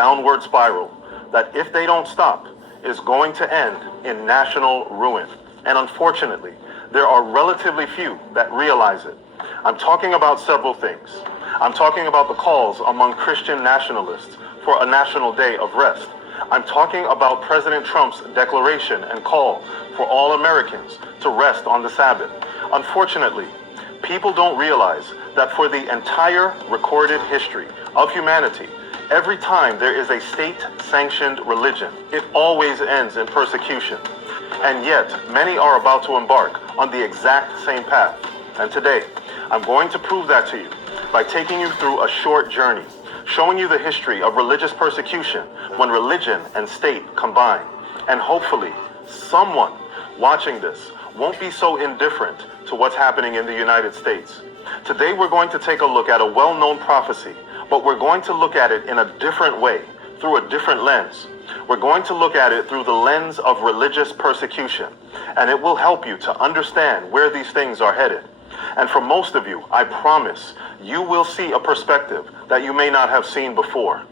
downward spiral that, if they don't stop, is going to end in national ruin. And unfortunately, there are relatively few that realize it. I'm talking about several things. I'm talking about the calls among Christian nationalists for a national day of rest. I'm talking about President Trump's declaration and call for all Americans to rest on the Sabbath. Unfortunately, people don't realize that for the entire recorded history of humanity, every time there is a state-sanctioned religion, it always ends in persecution. And yet, many are about to embark on the exact same path. And today, I'm going to prove that to you by taking you through a short journey, showing you the history of religious persecution when religion and state combine. And hopefully, someone watching this won't be so indifferent to what's happening in the United States. Today, we're going to take a look at a well-known prophecy, but we're going to look at it in a different way, through a different lens. We're going to look at it through the lens of religious persecution, and it will help you to understand where these things are headed. And for most of you, I promise, you will see a perspective that you may not have seen before.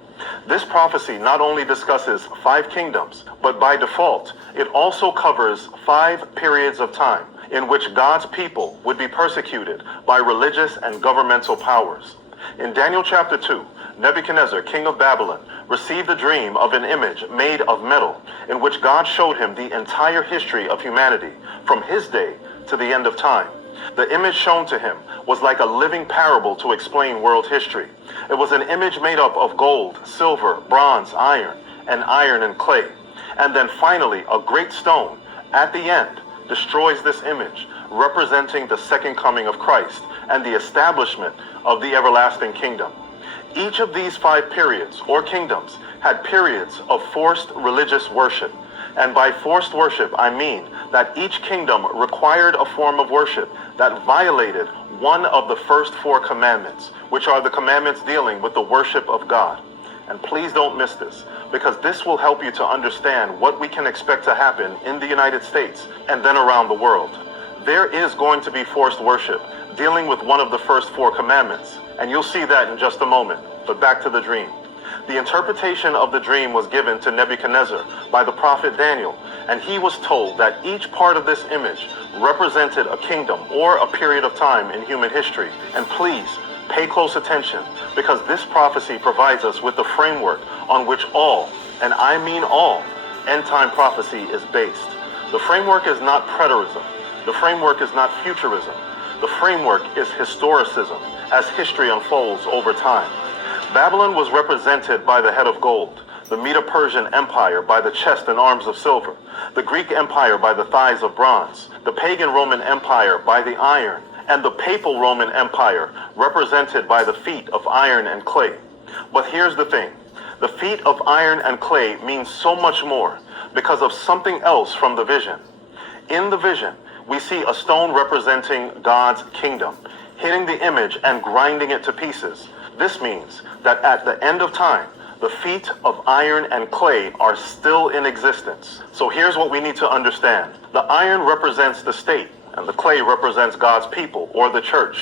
This prophecy not only discusses 5 kingdoms, but by default, it also covers 5 periods of time in which God's people would be persecuted by religious and governmental powers. In Daniel chapter 2, Nebuchadnezzar, king of Babylon, received a dream of an image made of metal in which God showed him the entire history of humanity from his day to the end of time. The image shown to him was like a living parable to explain world history. It was an image made up of gold, silver, bronze, iron and clay. And then finally, a great stone at the end destroys this image, representing the second coming of Christ and the establishment of the everlasting kingdom. Each of these 5 periods or kingdoms had periods of forced religious worship. And by forced worship, I mean that each kingdom required a form of worship that violated one of the first 4 commandments, which are the commandments dealing with the worship of God. And please don't miss this, because this will help you to understand what we can expect to happen in the United States and then around the world. There is going to be forced worship dealing with one of the first 4 commandments, and you'll see that in just a moment. But back to the dream. The interpretation of the dream was given to Nebuchadnezzar by the prophet Daniel, and he was told that each part of this image represented a kingdom or a period of time in human history. And please pay close attention, because this prophecy provides us with the framework on which all, and I mean all, end-time prophecy is based. The framework is not preterism. The framework is not futurism. The framework is historicism, as history unfolds over time. Babylon was represented by the head of gold, the Medo-Persian Empire by the chest and arms of silver, the Greek Empire by the thighs of bronze, the pagan Roman Empire by the iron, and the papal Roman Empire represented by the feet of iron and clay. But here's the thing. The feet of iron and clay means so much more because of something else from the vision. In the vision, we see a stone representing God's kingdom, hitting the image and grinding it to pieces. This means that at the end of time, the feet of iron and clay are still in existence. So here's what we need to understand. The iron represents the state, and the clay represents God's people, or the church.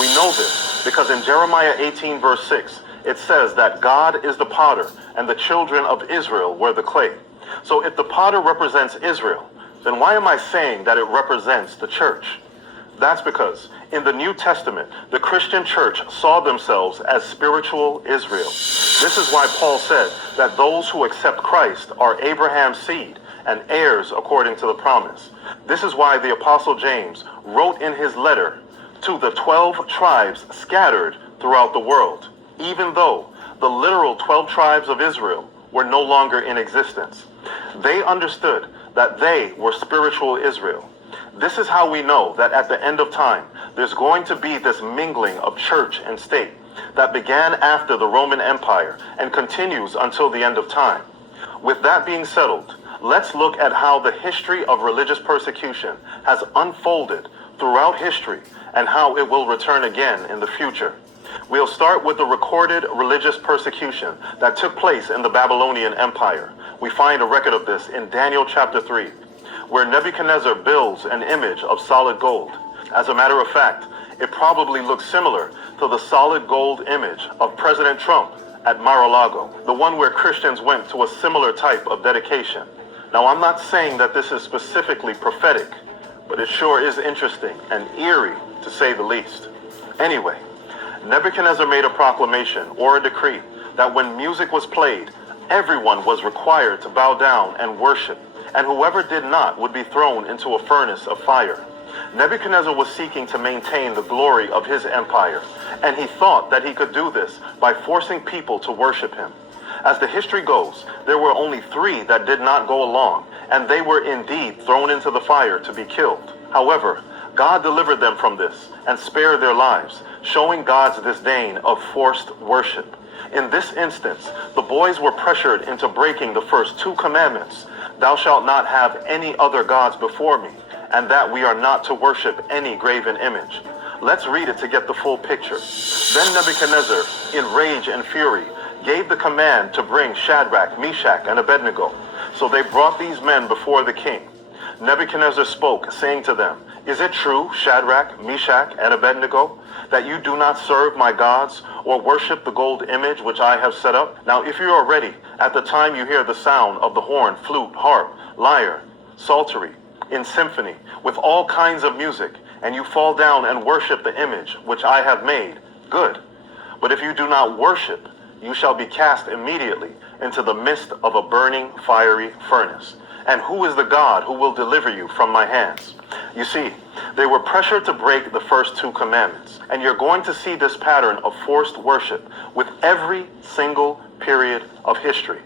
We know this because in Jeremiah 18 verse 6, it says that God is the potter, and the children of Israel were the clay. So if the potter represents Israel, then why am I saying that it represents the church? That's because in the New Testament, the Christian church saw themselves as spiritual Israel. This is why Paul said that those who accept Christ are Abraham's seed and heirs according to the promise. This is why the Apostle James wrote in his letter to the 12 tribes scattered throughout the world, even though the literal 12 tribes of Israel were no longer in existence. They understood that they were spiritual Israel. This is how we know that at the end of time, there's going to be this mingling of church and state that began after the Roman Empire and continues until the end of time. With that being settled, let's look at how the history of religious persecution has unfolded throughout history and how it will return again in the future. We'll start with the recorded religious persecution that took place in the Babylonian Empire. We find a record of this in Daniel chapter 3, where Nebuchadnezzar builds an image of solid gold. As a matter of fact, it probably looks similar to the solid gold image of President Trump at Mar-a-Lago, the one where Christians went to a similar type of dedication. Now, I'm not saying that this is specifically prophetic, but it sure is interesting and eerie, to say the least. Anyway, Nebuchadnezzar made a proclamation or a decree that when music was played, everyone was required to bow down and worship, and whoever did not would be thrown into a furnace of fire. Nebuchadnezzar was seeking to maintain the glory of his empire, and he thought that he could do this by forcing people to worship him. As the history goes, there were only 3 that did not go along, and they were indeed thrown into the fire to be killed. However, God delivered them from this and spared their lives, showing God's disdain of forced worship. In this instance, the boys were pressured into breaking the first 2 commandments. Thou shalt not have any other gods before me, and that we are not to worship any graven image. Let's read it to get the full picture. Then Nebuchadnezzar, in rage and fury, gave the command to bring Shadrach, Meshach, and Abednego. So they brought these men before the king. Nebuchadnezzar spoke, saying to them, Is it true, Shadrach, Meshach, and Abednego, that you do not serve my gods or worship the gold image which I have set up? Now if you are ready, at the time you hear the sound of the horn, flute, harp, lyre, psaltery, in symphony, with all kinds of music, and you fall down and worship the image which I have made, good. But if you do not worship, you shall be cast immediately into the midst of a burning fiery furnace. And who is the God who will deliver you from my hands? You see, they were pressured to break the first 2 commandments, and you're going to see this pattern of forced worship with every single period of history.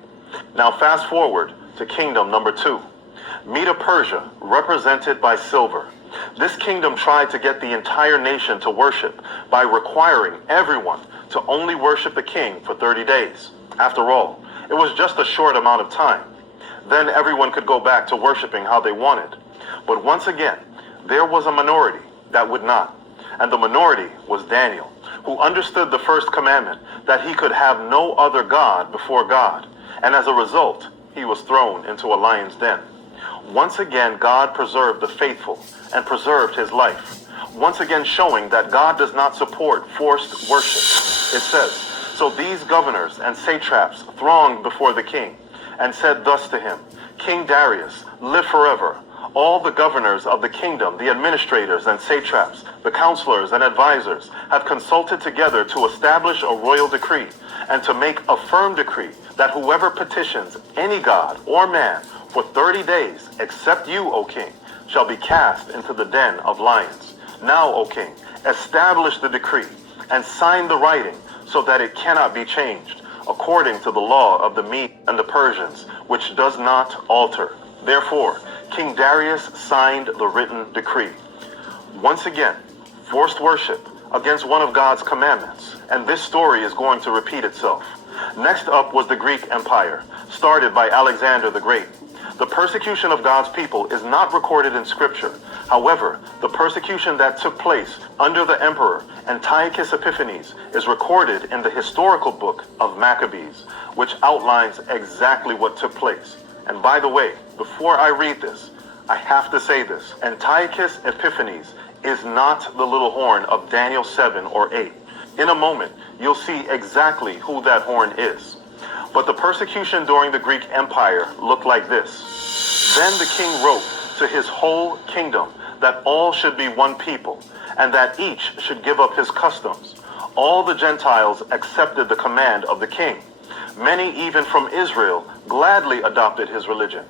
Now fast forward to kingdom number 2, Medo-Persia, represented by silver. This kingdom tried to get the entire nation to worship by requiring everyone to only worship the king for 30 days. After all, it was just a short amount of time. Then everyone could go back to worshiping how they wanted. But once again, there was a minority that would not. And the minority was Daniel, who understood the first commandment, that he could have no other God before God. And as a result, he was thrown into a lion's den. Once again, God preserved the faithful and preserved his life. Once again showing that God does not support forced worship. It says, So these governors and satraps thronged before the king, and said thus to him, King Darius, live forever. All the governors of the kingdom, the administrators and satraps, the counselors and advisors, have consulted together to establish a royal decree, and to make a firm decree that whoever petitions any god or man for 30 days, except you, O king, shall be cast into the den of lions. Now, O king, establish the decree, and sign the writing, so that it cannot be changed, according to the law of the Medes and the Persians, which does not alter. Therefore, King Darius signed the written decree. Once again, forced worship against one of God's commandments. And this story is going to repeat itself. Next up was the Greek Empire, started by Alexander the Great. The persecution of God's people is not recorded in Scripture. However, the persecution that took place under the emperor Antiochus Epiphanes is recorded in the historical book of Maccabees, which outlines exactly what took place. And by the way, before I read this, I have to say this. Antiochus Epiphanes is not the little horn of Daniel 7 or 8. In a moment, you'll see exactly who that horn is. But the persecution during the Greek Empire looked like this. Then the king wrote to his whole kingdom that all should be one people, and that each should give up his customs. All the Gentiles accepted the command of the king. Many, even from Israel, gladly adopted his religion.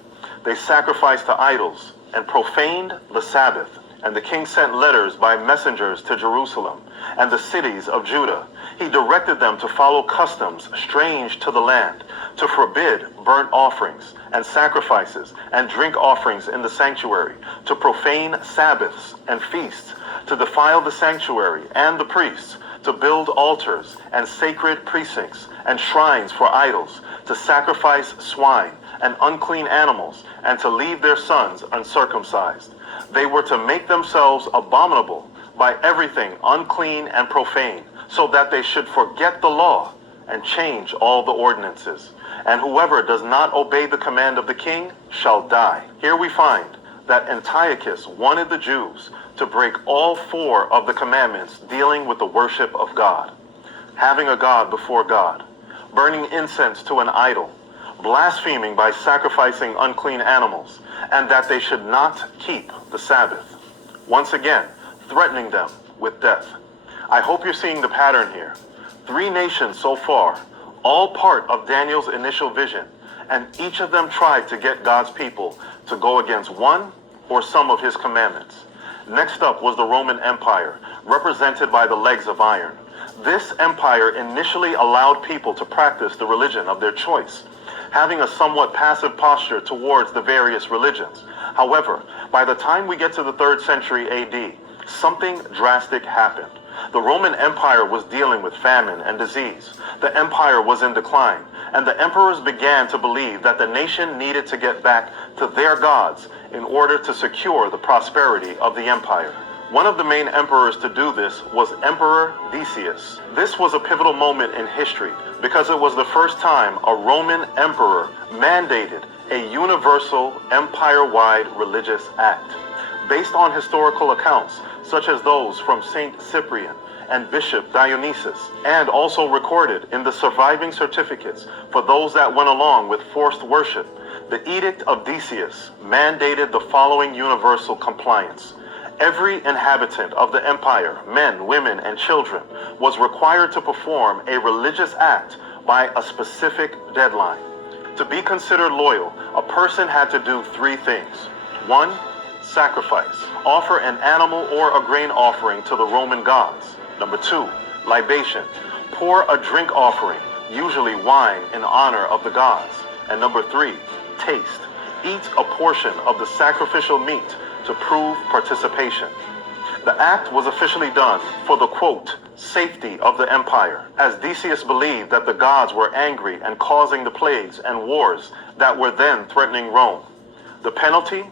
They sacrificed to idols and profaned the Sabbath. And the king sent letters by messengers to Jerusalem and the cities of Judah. He directed them to follow customs strange to the land, to forbid burnt offerings and sacrifices and drink offerings in the sanctuary, to profane Sabbaths and feasts, to defile the sanctuary and the priests, to build altars and sacred precincts and shrines for idols, to sacrifice swine and unclean animals, and to leave their sons uncircumcised. They were to make themselves abominable by everything unclean and profane, so that they should forget the law and change all the ordinances. And whoever does not obey the command of the king shall die. Here we find that Antiochus wanted the Jews to break all 4 of the commandments dealing with the worship of God, having a God before God, burning incense to an idol, blaspheming by sacrificing unclean animals, and that they should not keep the Sabbath. Once again, threatening them with death. I hope you're seeing the pattern here. 3 nations so far, all part of Daniel's initial vision, and each of them tried to get God's people to go against one or some of his commandments. Next up was the Roman Empire, represented by the legs of iron. This empire initially allowed people to practice the religion of their choice, having a somewhat passive posture towards the various religions. However, by the time we get to the 3rd century AD, something drastic happened. The Roman Empire was dealing with famine and disease. The empire was in decline, and the emperors began to believe that the nation needed to get back to their gods in order to secure the prosperity of the empire. One of the main emperors to do this was Emperor Decius. This was a pivotal moment in history because it was the first time a Roman emperor mandated a universal empire-wide religious act. Based on historical accounts, such as those from Saint Cyprian and Bishop Dionysius, and also recorded in the surviving certificates for those that went along with forced worship, the Edict of Decius mandated the following universal compliance. Every inhabitant of the empire, men, women, and children, was required to perform a religious act by a specific deadline. To be considered loyal, a person had to do 3 things. 1. Sacrifice. Offer an animal or a grain offering to the Roman gods. Number 2. Libation. Pour a drink offering, usually wine, in honor of the gods. And number 3. Taste. Eat a portion of the sacrificial meat to prove participation. The act was officially done for the, quote, safety of the empire, as Decius believed that the gods were angry and causing the plagues and wars that were then threatening Rome. The penalty?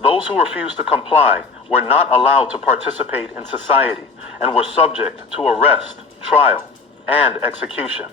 Those who refused to comply were not allowed to participate in society and were subject to arrest, trial, and execution.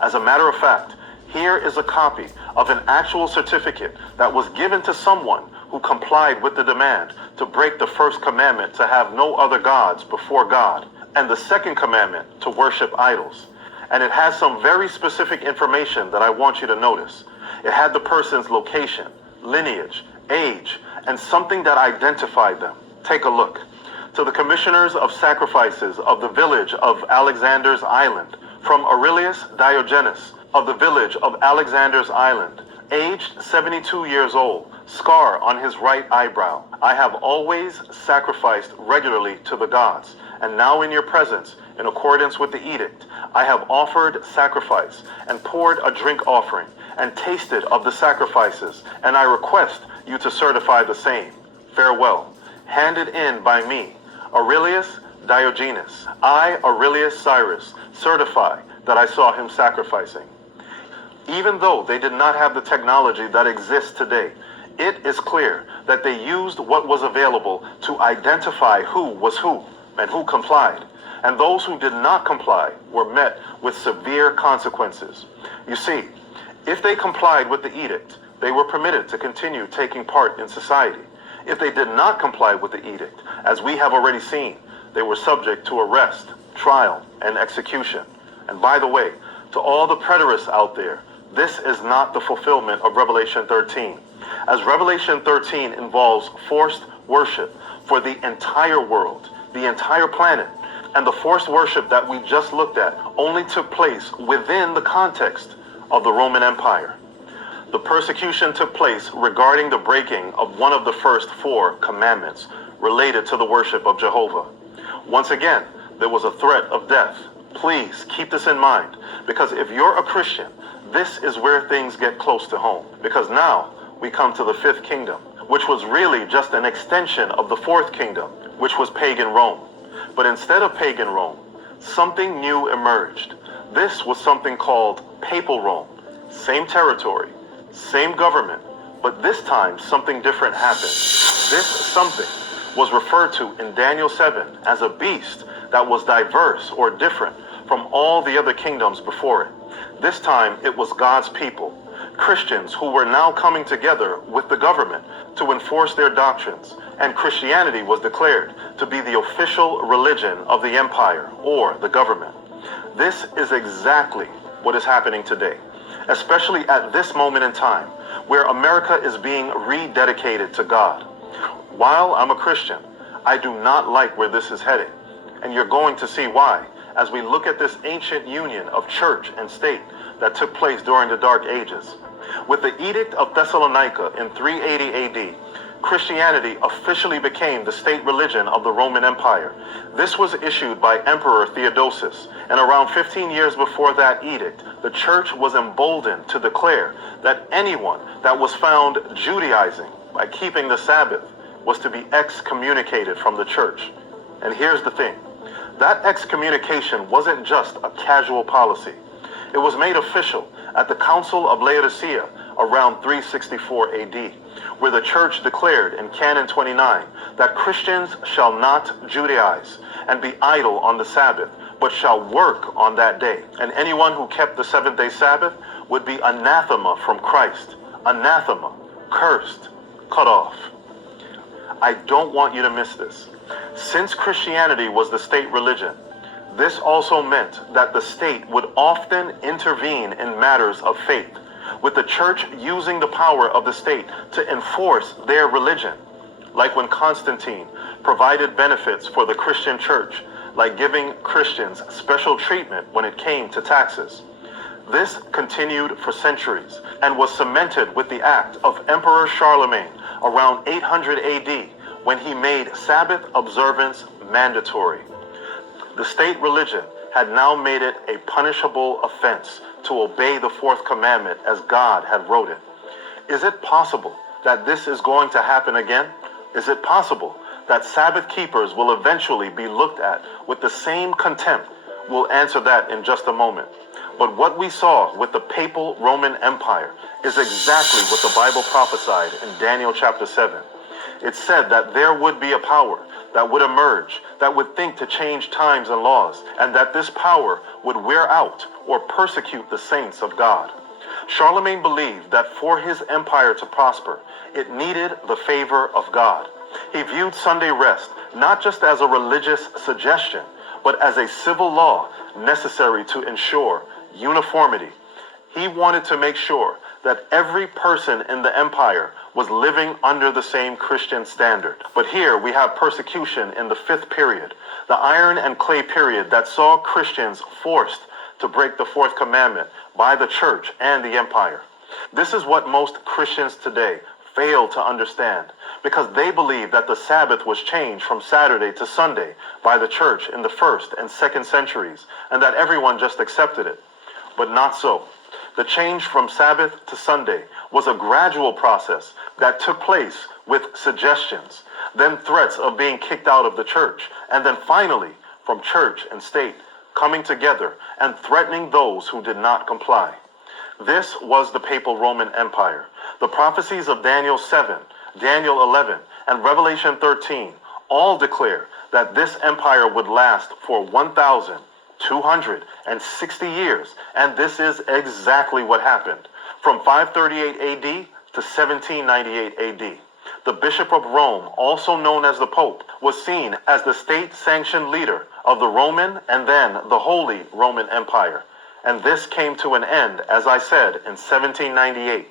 As a matter of fact, here is a copy of an actual certificate that was given to someone who complied with the demand to break the 1st commandment to have no other gods before God, and the 2nd commandment to worship idols. And it has some very specific information that I want you to notice. It had the person's location, lineage, age, and something that identified them. Take a look. To the commissioners of sacrifices of the village of Alexander's Island, from Aurelius Diogenes of the village of Alexander's Island, aged 72 years old, scar on his right eyebrow. I have always sacrificed regularly to the gods, and now in your presence, in accordance with the edict, I have offered sacrifice and poured a drink offering and tasted of the sacrifices, and I request you to certify the same. Farewell. Handed in by me, Aurelius Diogenes. I, Aurelius Cyrus, certify that I saw him sacrificing. Even though they did not have the technology that exists today, it is clear that they used what was available to identify who was who and who complied. And those who did not comply were met with severe consequences. You see, if they complied with the edict, they were permitted to continue taking part in society. If they did not comply with the edict, as we have already seen, they were subject to arrest, trial, and execution. And by the way, to all the preterists out there, this is not the fulfillment of Revelation 13, as Revelation 13 involves forced worship for the entire world, the entire planet, and the forced worship that we just looked at only took place within the context of the Roman Empire. The persecution took place regarding the breaking of one of the first 4 commandments related to the worship of Jehovah. Once again, there was a threat of death. Please keep this in mind, because if you're a Christian, this is where things get close to home, because now we come to the 5th kingdom, which was really just an extension of the 4th kingdom, which was pagan Rome. But instead of pagan Rome, something new emerged. This was something called papal Rome. Same territory, same government, but this time something different happened. This something was referred to in Daniel 7 as a beast that was diverse or different from all the other kingdoms before it. This time it was God's people, Christians who were now coming together with the government to enforce their doctrines, and Christianity was declared to be the official religion of the empire or the government. This is exactly what is happening today, especially at this moment in time where America is being rededicated to God. While I'm a Christian, I do not like where this is heading, and you're going to see why as we look at this ancient union of church and state that took place during the Dark Ages. With the Edict of Thessalonica in 380 AD, Christianity officially became the state religion of the Roman Empire. This was issued by Emperor Theodosius, and around 15 years before that edict, the church was emboldened to declare that anyone that was found Judaizing by keeping the Sabbath was to be excommunicated from the church. And here's the thing, that excommunication wasn't just a casual policy. It was made official at the Council of Laodicea around 364 AD, where the church declared in Canon 29 that Christians shall not Judaize and be idle on the Sabbath, but shall work on that day. And anyone who kept the seventh-day Sabbath would be anathema from Christ. Anathema, cursed, cut off. I don't want you to miss this. Since Christianity was the state religion, this also meant that the state would often intervene in matters of faith, with the church using the power of the state to enforce their religion, like when Constantine provided benefits for the Christian church, like giving Christians special treatment when it came to taxes. This continued for centuries and was cemented with the act of Emperor Charlemagne around 800 AD, when he made Sabbath observance mandatory. The state religion had now made it a punishable offense to obey the fourth commandment as God had wrote it. Is it possible that this is going to happen again? Is it possible that Sabbath keepers will eventually be looked at with the same contempt? We'll answer that in just a moment. But what we saw with the papal Roman Empire is exactly what the Bible prophesied in Daniel chapter 7. It said that there would be a power that would emerge, that would think to change times and laws, and that this power would wear out or persecute the saints of God. Charlemagne believed that for his empire to prosper, it needed the favor of God. He viewed Sunday rest not just as a religious suggestion, but as a civil law necessary to ensure uniformity. He wanted to make sure that every person in the empire was living under the same Christian standard. But here we have persecution in the fifth period, the iron and clay period that saw Christians forced to break the fourth commandment by the church and the empire. This is what most Christians today fail to understand, because they believe that the Sabbath was changed from Saturday to Sunday by the church in the first and second centuries, and that everyone just accepted it. But not so. The change from Sabbath to Sunday was a gradual process that took place with suggestions, then threats of being kicked out of the church, and then finally from church and state coming together and threatening those who did not comply. This was the papal Roman Empire. The prophecies of Daniel 7, Daniel 11, and Revelation 13 all declare that this empire would last for 1,260 years, and this is exactly what happened. From 538 AD to 1798 AD, the Bishop of Rome, also known as the Pope, was seen as the state-sanctioned leader of the Roman and then the Holy Roman Empire. And this came to an end, as I said, in 1798.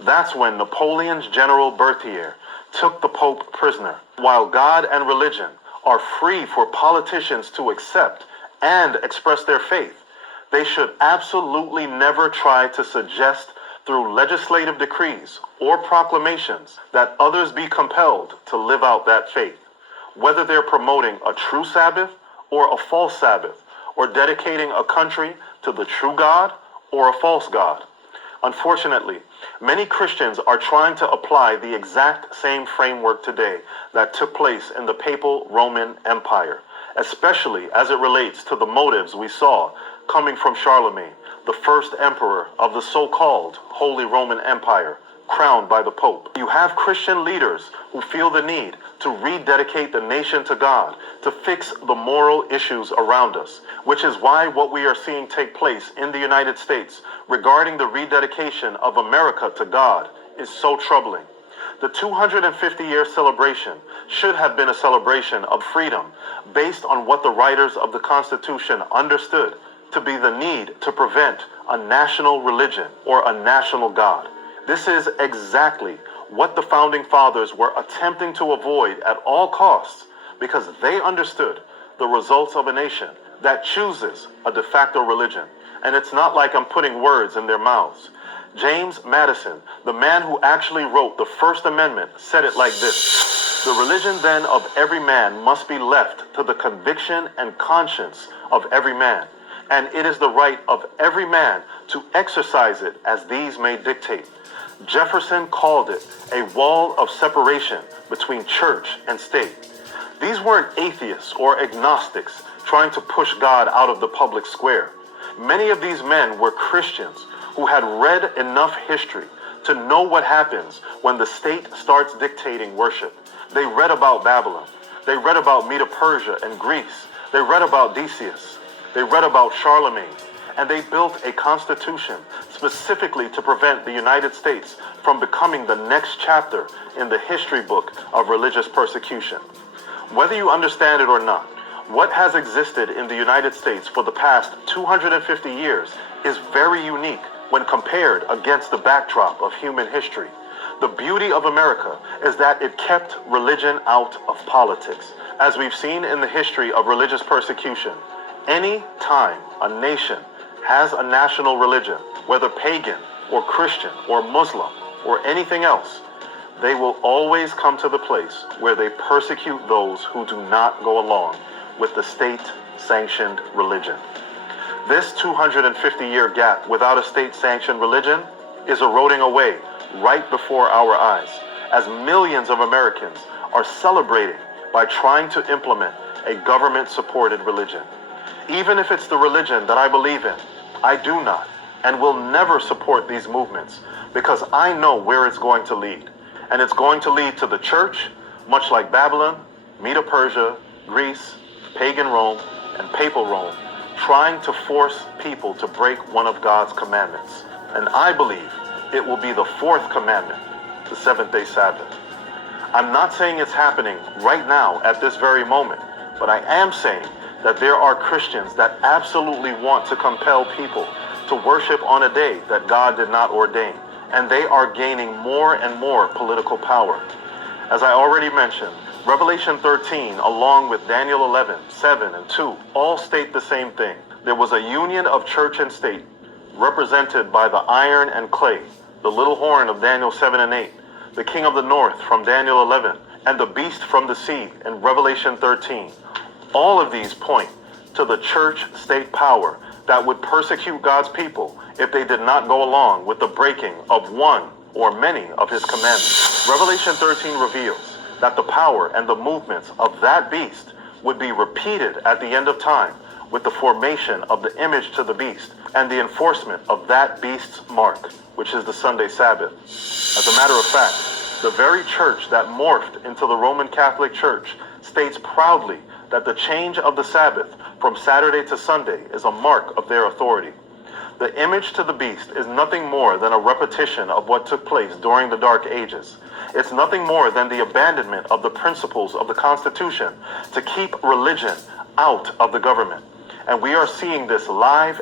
That's when Napoleon's General Berthier took the Pope prisoner. While God and religion are free for politicians to accept and express their faith, they should absolutely never try to suggest through legislative decrees or proclamations that others be compelled to live out that faith, whether they're promoting a true Sabbath or a false Sabbath, or dedicating a country to the true God or a false God. Unfortunately, many Christians are trying to apply the exact same framework today that took place in the papal Roman Empire, especially as it relates to the motives we saw coming from Charlemagne, the first emperor of the so-called Holy Roman Empire, crowned by the Pope. You have Christian leaders who feel the need to rededicate the nation to God, to fix the moral issues around us, which is why what we are seeing take place in the United States regarding the rededication of America to God is so troubling. The 250-year celebration should have been a celebration of freedom based on what the writers of the Constitution understood to be the need to prevent a national religion or a national God. This is exactly what the founding fathers were attempting to avoid at all costs, because they understood the results of a nation that chooses a de facto religion. And it's not like I'm putting words in their mouths. James Madison, the man who actually wrote the First Amendment, said it like this: "The religion then of every man must be left to the conviction and conscience of every man, and it is the right of every man to exercise it as these may dictate." Jefferson called it a wall of separation between church and state. These weren't atheists or agnostics trying to push God out of the public square. Many of these men were Christians who had read enough history to know what happens when the state starts dictating worship. They read about Babylon. They read about Medo-Persia and Greece. They read about Decius. They read about Charlemagne. And they built a constitution specifically to prevent the United States from becoming the next chapter in the history book of religious persecution. Whether you understand it or not, what has existed in the United States for the past 250 years is very unique when compared against the backdrop of human history. The beauty of America is that it kept religion out of politics. As we've seen in the history of religious persecution, any time a nation has a national religion, whether pagan or Christian or Muslim or anything else, they will always come to the place where they persecute those who do not go along with the state-sanctioned religion. This 250-year gap without a state-sanctioned religion is eroding away right before our eyes, as millions of Americans are celebrating by trying to implement a government-supported religion. Even if it's the religion that I believe in, I do not and will never support these movements, because I know where it's going to lead. And it's going to lead to the church, much like Babylon, Medo-Persia, Greece, pagan Rome, and papal Rome, trying to force people to break one of God's commandments. And I believe it will be the fourth commandment, the seventh-day Sabbath. I'm not saying it's happening right now at this very moment, but I am saying that there are Christians that absolutely want to compel people to worship on a day that God did not ordain, and they are gaining more and more political power. As I already mentioned, Revelation 13, along with Daniel 11, 7, and 2, all state the same thing. There was a union of church and state, represented by the iron and clay, the little horn of Daniel 7 and 8, the king of the north from Daniel 11, and the beast from the sea in Revelation 13. All of these point to the church-state power that would persecute God's people if they did not go along with the breaking of one or many of his commandments. Revelation 13 reveals that the power and the movements of that beast would be repeated at the end of time with the formation of the image to the beast and the enforcement of that beast's mark, which is the Sunday Sabbath. As a matter of fact, the very church that morphed into the Roman Catholic Church states proudly that the change of the Sabbath from Saturday to Sunday is a mark of their authority. The image to the beast is nothing more than a repetition of what took place during the Dark Ages. It's nothing more than the abandonment of the principles of the Constitution to keep religion out of the government. And we are seeing this live